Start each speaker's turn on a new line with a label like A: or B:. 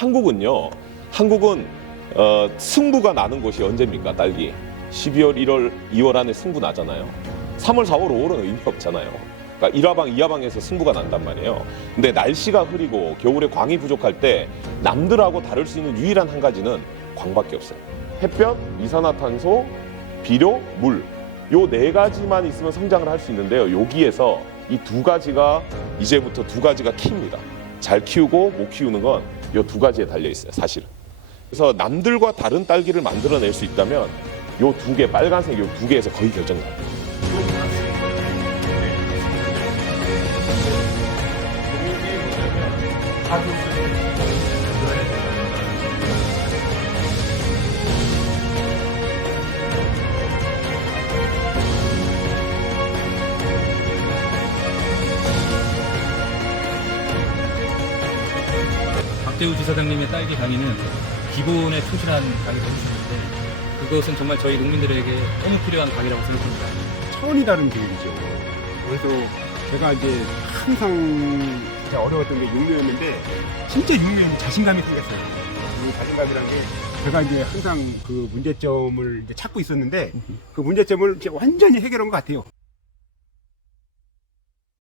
A: 한국은요. 한국은 어, 승부가 나는 곳이 언제입니까? 딸기. 12월, 1월, 2월 안에 승부 나잖아요. 3월, 4월, 5월은 의미 없잖아요. 그러니까 1화방, 2화방에서 승부가 난단 말이에요. 근데 날씨가 흐리고 겨울에 광이 부족할 때 남들하고 다를 수 있는 유일한 한 가지는 광밖에 없어요. 햇볕, 이산화탄소, 비료, 물. 요 네 가지만 있으면 성장을 할 수 있는데요. 여기에서 이 두 가지가 이제부터 두 가지가 키입니다. 잘 키우고 못 키우는 건 요두 가지에 달려 있어요. 사실은. 그래서 남들과 다른 딸기를 만들어낼 수 있다면 요두 개, 빨간색 요두 개에서 거의 결정납니다.
B: 박대우 지사장님의 딸기 강의는 기본에 충실한 강의를 해주셨는데 그것은 정말 저희 농민들에게 너무 필요한 강의라고 생각합니다.
C: 차원이 다른 교육이죠. 그래서 제가 이제 항상 어려웠던 게 육묘였는데 진짜 육묘에 자신감이 생겼어요. 이 자신감이란 게 제가 이제 항상 그 문제점을 이제 찾고 있었는데 그 문제점을 이제 완전히 해결한 것 같아요.